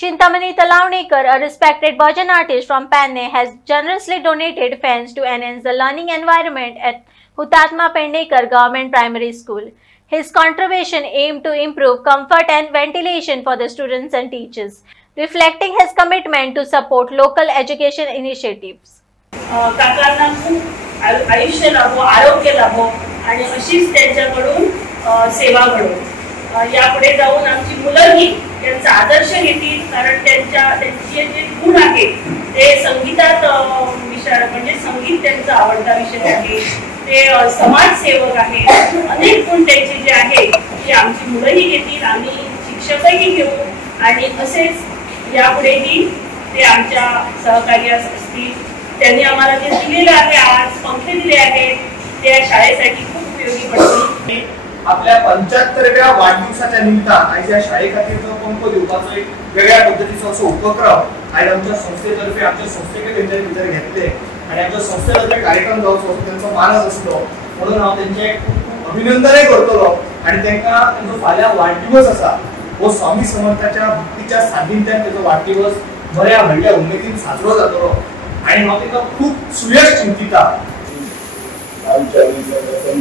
Chintamani Talaunekar, a respected bhajan artist from Panne, has generously donated fans to enhance the learning environment at Hutatma Pendekar Government Primary School. His contribution aimed to improve comfort and ventilation for the students and teachers, reflecting his commitment to support local education initiatives. काकांना खूप आयुष्य लाभो, आरोग्य लाभो आणि अशीच त्यांच्याकडून सेवा घडो. यापुढे जाऊन आमची मुलंही त्यांचा आदर्श घेतील, कारण त्यांचे जे गुण आहेत ते संगीतात विषय म्हणजे संगीत त्यांचा आवडता विषय आहे. ते समाजसेवक आहेत. अनेक गुण त्यांचे जे आहेत ते आमची मुलंही घेतील, आम्ही शिक्षकही घेऊ आणि असेच यापुढेही ते आमच्या सहकार्यास असतील. त्यांनी आम्हाला जे दिलेलं आहे, आज पंखे दिले आहेत, ते शाळेसाठी खूप उपयोगी पडतील. आपल्या 75व्या वाढदिवसाच्या निमित्तानं आज या शाळेखातीर जो पंप दिवपाचो एक वेगळ्या पद्धतीचो असो उपक्रम आज आमच्या संस्थेतर्फे आमच्या संस्थेकडे भितर घेतले आणि आमच्या संस्थेतर्फे कार्यक्रम जावचो त्यांचा मानस असलो म्हणून हांव त्यांचे अभिनंदनय करतलो आणि त्यांना त्यांचो फाल्यां वाढदिवस आसा हो स्वामी समर्थाच्या भक्तीच्या सान्निध्यात त्याचो वाढदिवस बऱ्या व्हडल्या उमेदीन साजरो जातलो आणि हांव ताका खूप सुयश चिंतिता. आयुष्य